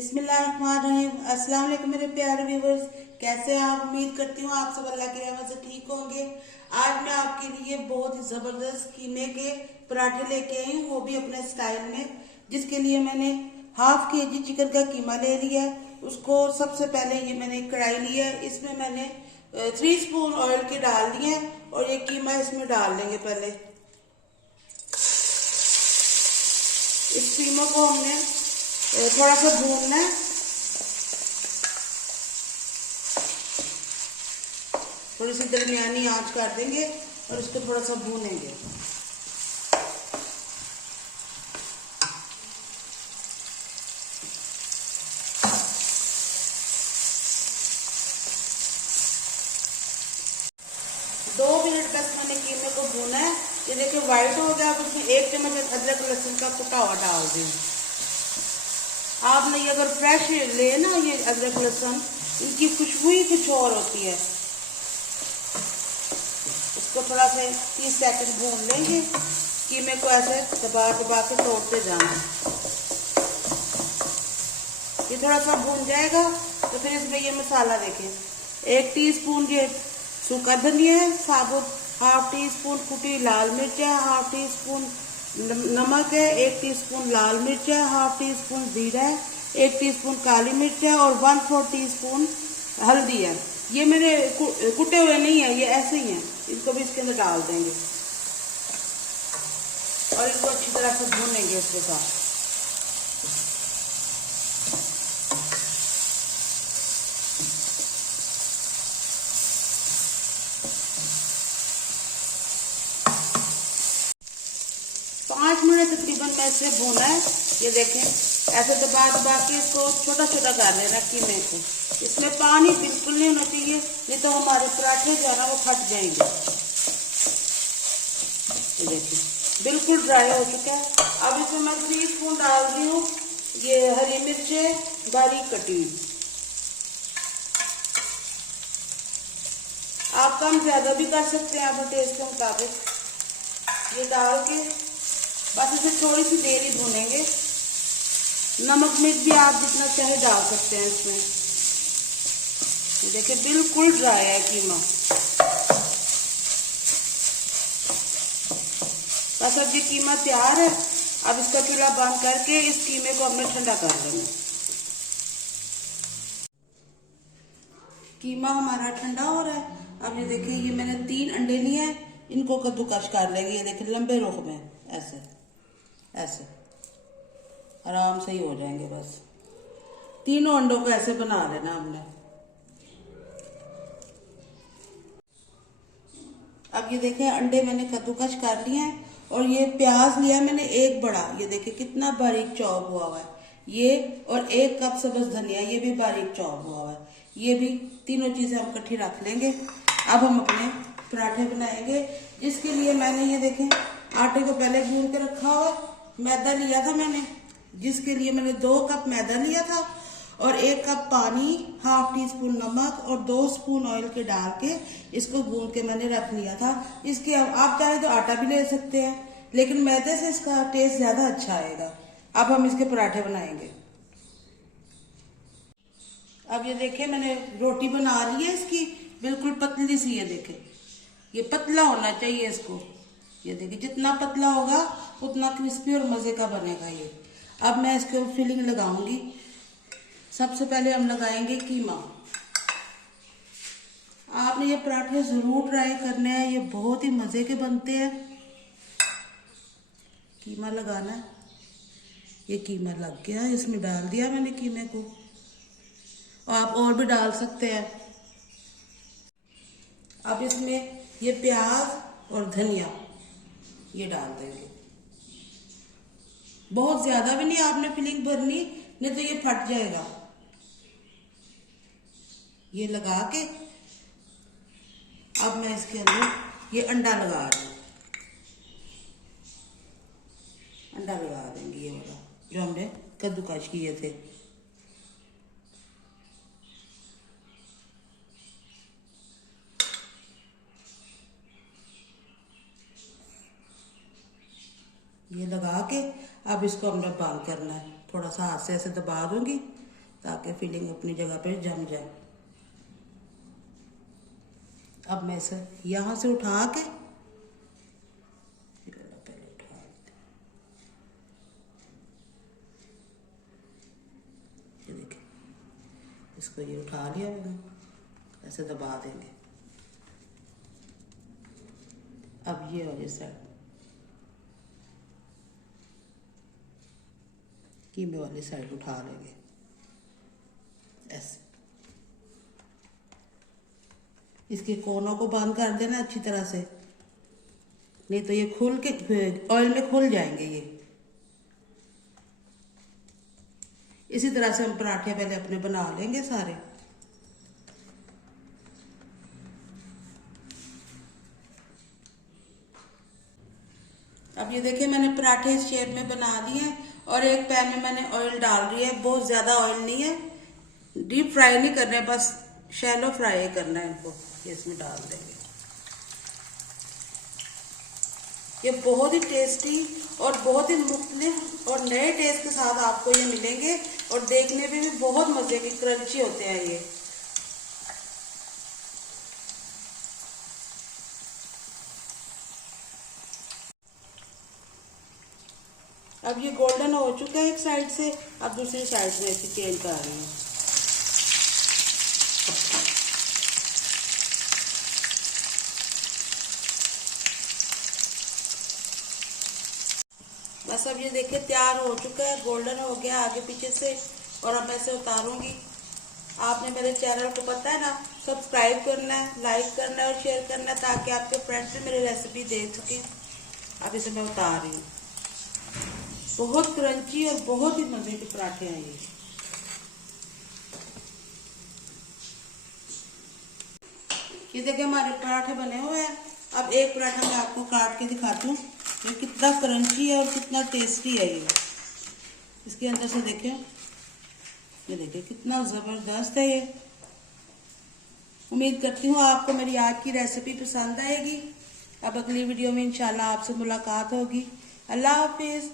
बिस्मिल्लाहिर्रहमानिर्रहीम। अस्सलाम वालेकुम मेरे प्यारे व्यूवर्स, कैसे हैं आप? उम्मीद करती हूँ आप सब अल्लाह की रहमत से ठीक होंगे। आज मैं आपके लिए बहुत ही जबरदस्त कीमे के पराठे लेके आई हूँ, वो भी अपने स्टाइल में। जिसके लिए मैंने हाफ केजी चिकन का कीमा ले लिया है। उसको सबसे पहले ये मैंने कढ़ाई लिया है, इसमें मैंने 3 स्पून ऑयल के डाल दिए हैं और ये कीमा इसमें डाल देंगे। पहले इस कीमा को हमने थोड़ा सा भूनना है। थोड़ी सी दरमियानी आंच कर देंगे और इसको थोड़ा सा भूनेंगे। दो मिनट बस मैंने कीमे को भूना है। ये देखिए व्हाइट हो गया। अब उसमें 1 चम्मच अदरक लहसुन का कुटा हुआ डाल दें। आपने ये अगर फ्रेश ले ना ये अदरक लहसुन, इनकी खुशबू ही कुछ और होती है। इसको थोड़ा सा 30 सेकंड भून लेंगे। कीमे को ऐसे दबा दबा के तोड़ते जाना। ये थोड़ा सा भून जाएगा तो फिर इसमें ये मसाला देखें। 1 टीस्पून ये सूखा धनिया है साबुत, हाफ टी स्पून कुटी लाल मिर्च है, हाफ टी स्पून नमक है, 1 टीस्पून लाल मिर्च है, हाफ टी स्पून जीरा है, 1 टीस्पून काली मिर्च है और 1/4 टीस्पून हल्दी है। ये मेरे कुटे हुए नहीं है, ये ऐसे ही हैं। इसको भी इसके अंदर डाल देंगे और इसको अच्छी तरह से भूनेंगे इसके साथ। पाँच मिनट तकरीबन में इसे भूना है। ये देखें ऐसे दबा दबा के इसको छोटा छोटा कर लेना कीमे को। इसमें पानी बिल्कुल नहीं होना चाहिए, नहीं तो हमारे पराठे जो है ना वो फट जाएंगे। ये देखिए बिल्कुल ड्राई हो चुका है। अब इसमें मैं 3 स्पून डाल रही हूँ ये हरी मिर्चें बारीक कटी हुई। आप कम ज्यादा भी कर सकते हैं अपने टेस्ट के मुताबिक। ये डाल के बस इसे थोड़ी सी देर ही भूनेंगे। नमक मिर्च भी आप जितना चाहे डाल सकते हैं इसमें। देखिए बिल्कुल ड्राई है कीमा। बस अब ये कीमा तैयार है। अब इसका चूल्हा बंद करके इस कीमे को हमने ठंडा कर देना। कीमा हमारा ठंडा हो रहा है। अब ये देखिए ये मैंने 3 अंडे लिए हैं, इनको कद्दूकस कर लेंगे। ये देखिए लंबे रुख में ऐसे ऐसे आराम से ही हो जाएंगे। बस तीनों अंडों को ऐसे बना लेना हमने। अब ये देखें अंडे मैंने कद्दूकस कर लिए हैं और ये प्याज लिया मैंने 1 बड़ा। ये देखिए कितना बारीक चॉप हुआ हुआ है ये, और 1 कप सब्ज धनिया, ये भी बारीक चॉप हुआ हुआ है। ये भी तीनों चीजें हम इकट्ठी रख लेंगे। अब हम अपने पराठे बनाएंगे, जिसके लिए मैंने ये देखें आटे को पहले गूंद के रखा हुआ। मैदा लिया था मैंने, जिसके लिए मैंने 2 कप मैदा लिया था और 1 कप पानी, हाफ टी स्पून नमक और 2 स्पून ऑयल के डाल के इसको गूंद के मैंने रख लिया था। इसके आप चाहे तो आटा भी ले सकते हैं, लेकिन मैदे से इसका टेस्ट ज्यादा अच्छा आएगा। अब हम इसके पराठे बनाएंगे। अब ये देखें मैंने रोटी बना ली है इसकी, बिल्कुल पतली सी। ये देखें ये पतला होना चाहिए इसको। ये देखिए जितना पतला होगा उतना क्रिस्पी और मजे का बनेगा ये। अब मैं इसके ऊपर फिलिंग लगाऊंगी। सबसे पहले हम लगाएंगे कीमा। आपने ये पराठे जरूर ट्राई करने हैं, ये बहुत ही मजे के बनते हैं। कीमा लगाना है। ये कीमा लग गया, इसमें डाल दिया मैंने कीमे को, और आप और भी डाल सकते हैं। अब इसमें ये प्याज और धनिया ये डाल देंगे। बहुत ज्यादा भी नहीं आपने फिलिंग भरनी, नहीं तो ये फट जाएगा। ये लगा के अब मैं इसके अंदर ये अंडा लगा रही हूँ। अंडा लगा देंगे ये वाला जो हमने कद्दूकस किए थे। ये लगा के अब इसको हमने बंद करना है। थोड़ा सा हाथ से ऐसे दबा दूंगी ताकि फिलिंग अपनी जगह पे जम जाए। अब मैं इसे यहाँ से उठा के पहले उठा लेते हैं। ये देखिए, इसको ये उठा लिया मैंने, ऐसे दबा देंगे। अब ये वाली साइड कीमे वाली साइड उठा लेंगे ऐसे। इसके कोनों को बंद कर देना अच्छी तरह से, नहीं तो ये खुल के ऑयल में खुल जाएंगे ये। इसी तरह से हम पराठे पहले अपने बना लेंगे सारे। अब ये देखिए मैंने पराठे इस शेप में बना दिए हैं और एक पैन में मैंने ऑयल डाल रही है। बहुत ज्यादा ऑयल नहीं है, डीप फ्राई नहीं करना है, बस शैलो फ्राई करना है इनको। ये इसमें डाल देंगे। ये बहुत ही टेस्टी और बहुत ही मुख्तलिफ और नए टेस्ट के साथ आपको ये मिलेंगे और देखने में भी बहुत मजे के क्रंची होते हैं ये। अब ये गोल्डन हो चुका है एक साइड से, अब दूसरी साइड से ऐसे चेंज कर रही है। बस अब ये देखिए तैयार हो चुका है, गोल्डन हो गया आगे पीछे से। और अब मैं इसे उतारूंगी। आपने मेरे चैनल को पता है ना, सब्सक्राइब करना है, लाइक करना है और शेयर करना है ताकि आपके फ्रेंड्स भी मेरी रेसिपी देख सकें। अब इसे मैं उतार रही हूँ। बहुत क्रंची और बहुत ही मजे के पराठे हैं ये देखिए हमारे पराठे बने हुए हैं। अब एक पराठा मैं आपको काट के दिखाती हूँ, ये कितना क्रंची है और कितना टेस्टी है ये। इसके अंदर से देखिए, ये देखिए कितना जबरदस्त है ये। उम्मीद करती हूँ आपको मेरी आज की रेसिपी पसंद आएगी। अब अगली वीडियो में इंशाल्लाह आपसे मुलाकात होगी। अल्लाह हाफिज।